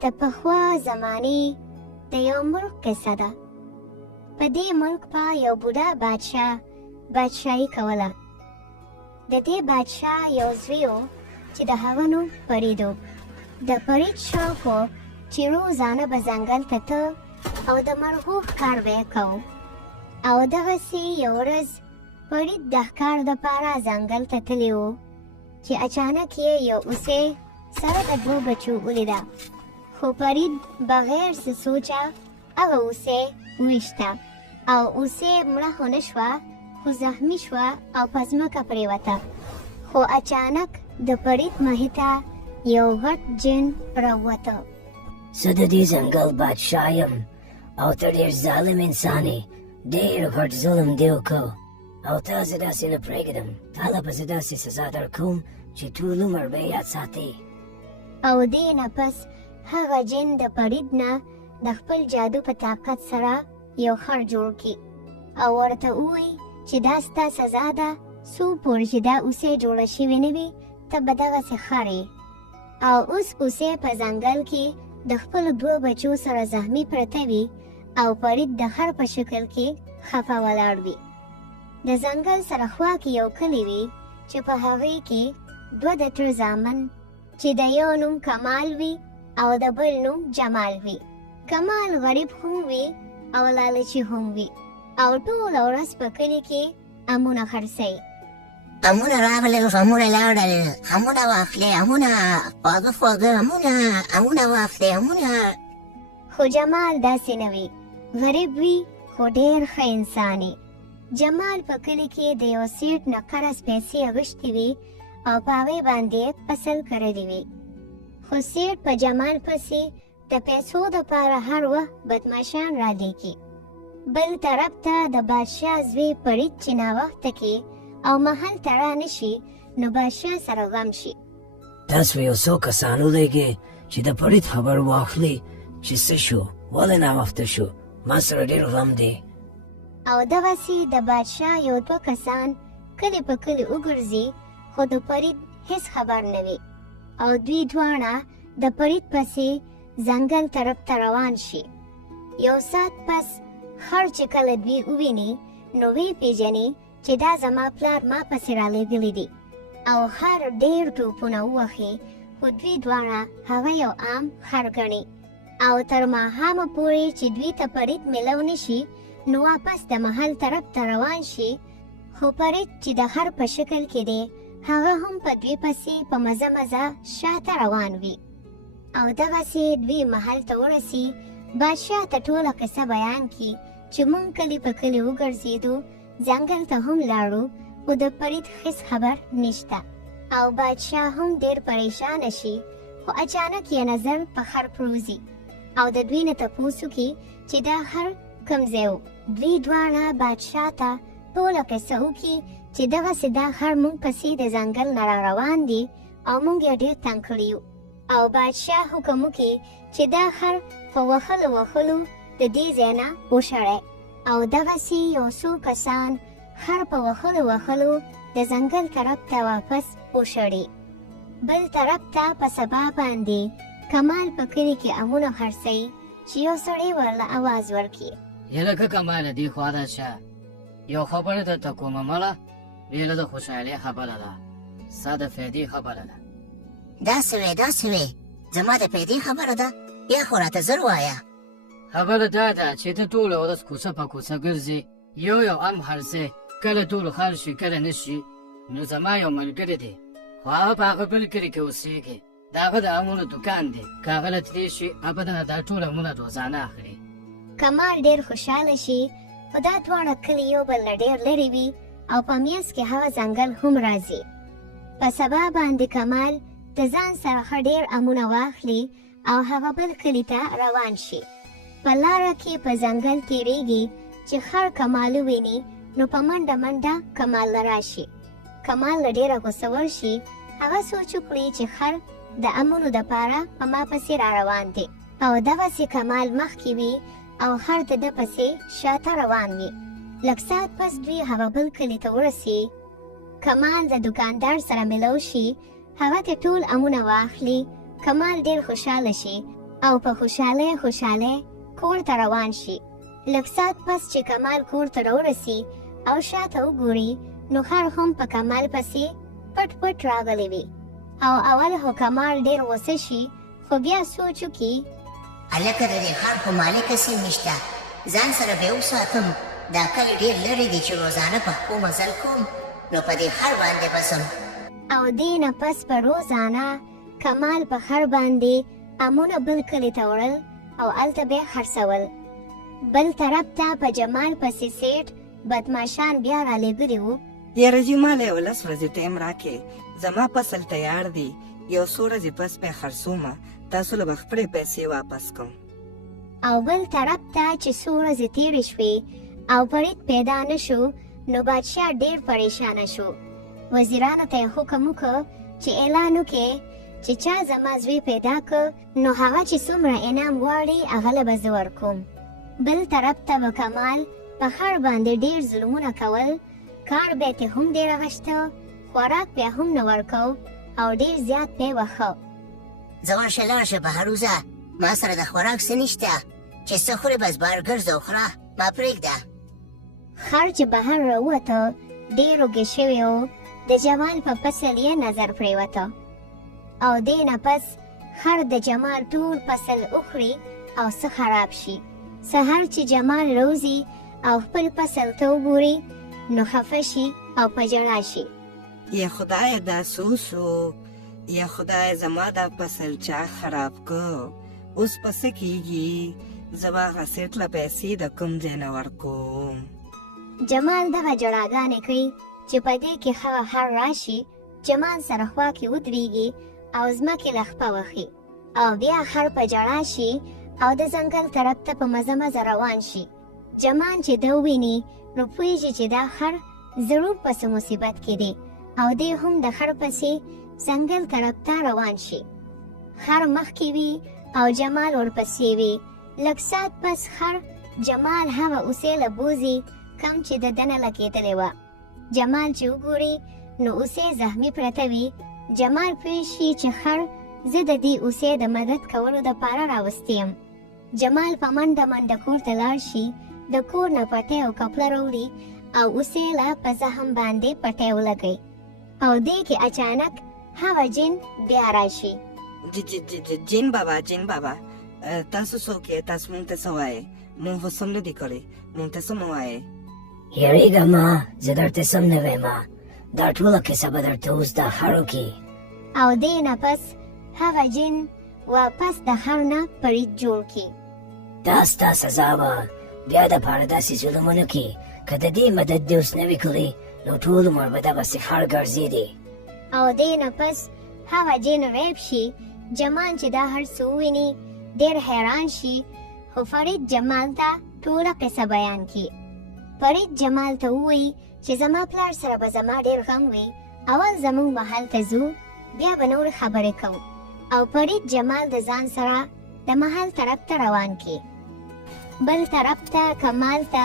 د پخوا زمانې د یو ملک قصه ده. په دې ملک په یو بوډا بادشاه بادشاهي کوله. د دې بادشاه یو زوی و چې د هغه نوم فرید و. د فرید شوق و چې روزانه به ځنګل ته ته او د مرغو ښکار به یې کوو. او دغسې یو ورځ فرید د ښکار دپاره ځنګل ته تللی و چې اچانک یې یو اوسۍ سره د دوو بچو ولیده. خو فرید بغیر څه سوچه هغه اوسۍ وویشته او اوسۍ مړه خو نه شوه خو زخمي شوه او په ځمکه پرېوته. خو اچانک د فرید مخې ته یو غټ جن راووته. زه د دې ځنګل بادشاه یم او ته ډېر ظالم انسان یې. ډېر غټ ظلم دې وکړ او تا زه داسې نه پرېږدم. تا له به زه داسې سزا درکوم چې ټول عمر به یې یاد ساتې. او دې نه پس هغه جن د فرید نه د خپل جادو په طاقت سره یو خر جوړ کړي او ورته ووایي چې دا ستا سزا ده، څو پورې چې دا اوسۍ جوړه شوې نه وي ته به دغسې خر یې. او اوس اوسۍ په ځنګل کې د خپلو دوو بچو سره زخمي پرته وي او فرید د خر په شکل کې خفه ولاړ وي. د ځنګل سره خوا کې یو کلی وي چې په هغې کې دوه د تره زامن چې د یو نوم کمال وي او د بل نوم جمال وي. کمال غریب هم وي او لالچي هم وي او ټوله ورځ په کلي کې امونه خرڅوي. امونه راغلل، غمونه لاړل، امونه واخلې، امونه خواږه خواږه، امونه واخلې، امونه. خو جمال داسې نه وي، غریب وي خو ډېر ښه انسان یې. جمال په کلي کې د یو سیټ نه قرض پیسې اخیستې وي او په هغې باندې فصل کرلی وي. خو سیټ په جمال پسې د پیسو دپاره هر وخت بدماشان رالیږي. بل طرف ته د بادشاه زوی فرید چې ناوخته کې او محل ته رانشي نو بادشاه سره غم شي. تاسو یو څو کسان ولېږئ چې د فرید خبر واخلي چې څه شو، ولې ناوخته شو. ما سره ډېر غم دی. او دغسې د بادشاه یو دوه کسان کلي په کلي وګرځي خو د فرید هیڅ خبر نه وي او دوی دواړه د فرید پسې ځنګل طرف ته روان شي. یو ساعت پس خر چې کله دوی وویني نو ویې پیژني چې دا زما پلار ما پسې رالیږلی دی او خر ډېر ټوپونه ووهي خو دوی دواړه هغه یو عام خر ګڼي. او تر ماښامه پورې چې دوی ته فرید میلو نه شي نو واپس د محل طرف ته روان شي. خو فرید چې د خر په شکل کې دی هغه هم په دوی پسې په مزه مزه شاته روان وي. او دغسې دوی محل ته ورسي بادشاه ته ټوله قصه بیان کړي چې مونږ کلي په کلي وګرځېدو، ځنګل ته هم لاړو خو د فرید هېڅ خبر نشته. او بادشاه هم ډېر پریشانه شي. خو اچانک یې نظر په خر پروزي او د دوی نه تپوس وکړي چې دا خر کوم ځای و. دوی دواړه بادشاه ته ټوله قصه وکړي چې دغسې دا خر مونږ پسې د ځنګل نه را روان دي او مونږ یې ډېر تنګ کړي یو. او بادشاه حکم وکړي چې دا خر په وهلو وهلو د دې ځای نه وشړی. او دغسې یو څو کسان خر په وهلو وهلو د ځنګل طرف ته واپس وشړي. بل طرف ته په سبا باندې کمال په کلي کې امونه خرڅوي چې یو سړی ورله اواز ورکړي. یلکه کماله دې خوا ده شه، یو خبره درته کومه مړه، ډېره د خوشحالۍ خبره ده، ستا د فایدې خبره ده. داسې وې زما د پیدې خبره ده، بیا خو راته زر وایه. خبره دا ده چې ته ټوله ورځ کوڅه په کوڅه ګرځې، یو ام خرڅې، کله ټول خر شي کله نه شي. نو زما یو ملګری دی خو هغه په هغه بل کلي کې اوسېږي، د هغه د امونو دوکان دی، که هغه له تېر شي ابدا دا ټول امونه روزانه اخلي. کمال ډېر خوشحاله شي خو دا دواړه کلي یو بل نه ډېر لرې وي او په میانځ کې هغه ځنګل هم راځي. په سبا باندې کمال د ځان سره ښه ډېر امونه واخلي او هغه بل کلي ته روان شي. په لاره کې په ځنګل تېرېږي چې خر کمال وویني نو په منډه منډه کمال له راشي. کمال له ډېره غوسه ورشي، هغه سوچ وکړي چې خر د امونو دپاره په ما پسې را روان دی او دغسې کمال مخکې وي او خر د ده پسې شاته روان وي. لږ ساعت پس دوی هغه بل کلي ته ورسي. کمال د دوکاندار سره ملو شي، هغه ته ټول امونه واخلي. کمال ډېر خوشحاله شي او په خوشاله کور ته روان شي. لږ ساعت پس چې کمال کور ته راورسي او شاته وګوري نو خر هم په کمال پسې پټ راغلی وي. او اول هو کمال ډېر غوسه شي خو بیا سوچ وکړي هلکه د دې ښار په مالک هسې نشته، ځان سره به یې وساتم. دا کلي ډېر لرې دي چې روزانه په پښو مزل کوم، نو په دې خر باندې بسم. او دې نه پس په روزانه کمال په خر باندې امونه بل کلي ته وړل او هلته به یې خرڅول. بل طرف ته په جمال پسې سیټ بدماشان بیا رالېږلي وو. یاره جي ما له 11 ورځې ټایم راکې، زما فصل تیار دی، یو څو ورځې پس به خرڅومه، تاسو له به خپلې پیسې واپس کوم. او بل طرف ته چې څو ورځې تېرې شوې او فرید پیدا نه شو نو بادشاه ډېر پریشانه شو. وزیرانو ته یې حکم وکړ چې اعلان وکړي چې چا زما زوی پیدا کړ نو هغه چې څومره انعام غواړي هغه له به زه ورکوم. بل طرف ته به کمال په خر باندې ډېر ظلمونه کول، کار به یې هم ډېر اخیسته، خوراک بیا هم نه ورکو او ډېر زیات به یې وښه. زه ورشه لاړشه بهروزه، ما سره د خوراک څه نشته، چې څه خورې بس بهر ګرځه او خوره، ما پرېږده. خر چې بهر راووته ډېر وږی شوی و، د جمال په فصل یې نظر پرېوته او دې نه پس خر د جمال ټول فصل وخوري او څه خراب شي. سهار چې جمال روزي او خپل فصل ته وګوري نو خفه شي او په ژړا شي. یا خدای دا سوسو، یا خدای زما دا فصل چا خراب کو، اوس پسې کېږي، زه به هغه سیټ له پیسې د کوم ځای نه ورکوم. جمال دغه ژړاګانې کوي چې په دې کې هغه خر راشي، جمال سره خوا کې ودرېږي او ځمکې له خپه وخي او بیا خر په ژړا شي او د ځنګل طرف ته په مزه روان شي. جمال چې ده وویني نو پوهېږي چې دا خر ضرور په څه مصیبت کې دی او دی هم د خر پسې ځنګل طرف ته روان شي. خر مخکې وي او جمال ورپسې وي. لږ ساعت پس خر جمال هغه اوسې له بوځي کم چې د ده نه لګېدلې وه. جمال چې وګوري نو اوسې زخمي پرته وي. جمال پوه شي چې خر زه د دې اوسې د مدد کولو دپاره راوستی یم. جمال په منډه کور ته لاړ شي، د کور نه پټۍ او کپړه راوړي او اوسې له په زخم باندې پټۍ ولګوي او دې کې اچانک هغه جن بیا راشي. جین بابا تاسو څوک یې؟ تاسو مونږ ته څه وایې؟ مونږ خو سم نه دي کړی، مونږ ته څه مه وایې؟ یېرېږه ما، زه درته سم نه وایم، دا ټوله کیسه به درته اوس د خر وکړي. او دې نه پس هغه جن واپس د خر نه فرید جوړ کړي. دا ستا سزا وه، بیا دپاره داسې ظلمونه کړي که د دې مدد دې اوس نه وي کړی نو ټول عمر به دغسې خر ګرځېدې. او دې نه پس هغه جن ریب شي. جمال چې دا هر څه وویني ډېر حیران شي، خو فرید جمال ته ټوله قصه بیان کړي. فرید جمال ته ووایي چې زما پلار سره به زما ډېر غم وي، اول زموږ محل ته ځو بیا به نور خبرې کوو. او فرید جمال د ځان سره د محل طرف ته روان کړي. بل طرف ته کمال ته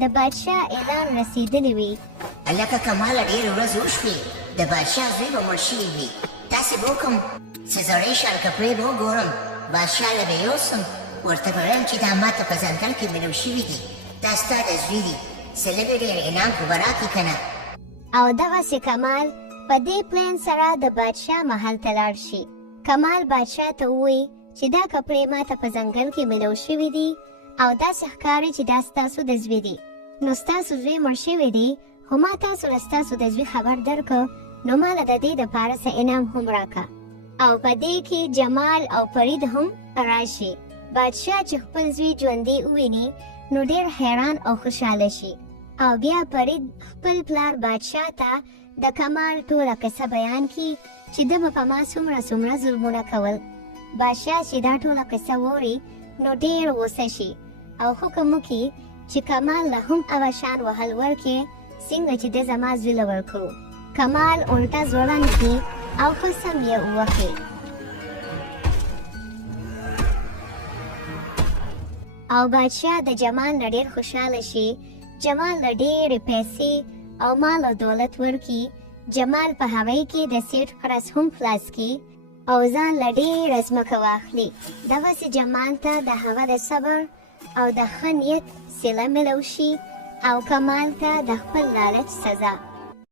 د بادشاه اعلان رسېدلی وي. هلکه کماله ډېرې ورځې وشوې، د بادشاه زوی به مړ شوي وي، داسې به وکړم چې زړې شال کپړې به وګورم، بادشاه له به یوسم، ورته به وایم چې دا ماته په ځنګل کې مېلو شوي دي، دا ستا د زوی دي، څه لږ ډېر انعام خو به راکړي که نه. او دغسې کمال په دې پلان سره د بادشاه محل ته لاړ شي. کمال بادشاه ته ووایي چې دا کپړې ماته په ځنګل کې مېلو شوي دي او داسې ښکاري چې دا ستاسو د زوی دي، نو ستاسو زوی مړ شوی دی، خو ما تاسو له ستاسو د زوی خبر درکړ نو ما له د دې دپاره څه انعام هم راکړه. او په دې کې جمال او فرید هم راشي. بادشاه چې خپل زوی ژوندی وویني نو ډېر حیران او خوشحاله شي. او بیا فرید خپل پلار بادشاه ته د کمال ټوله قصه بیان کړي چې ده به په ما څومره ظلمونه کول. بادشاه چې دا ټوله قصه ووري نو ډېر غوسه شي او حکم وکړي چې کمال له هم هغه شان وهل ورکړي څنګه چې ده زما زوی له ورکړو. کمال الټه ځوړند کړي او قسم یې ووهي. او بادشاه د جمال نه ډېر خوشحاله شي. جمال له ډېرې پیسې او مال او دولت ورکړي. جمال په هغې کې د سیټ قرض هم خلاص کړي او ځان له ډېره ځمکه واخلي. دغسې جمال ته د هغه د صبر او د ښه نیت صله ملو شي او کمال ته د خپل لالچ سزا.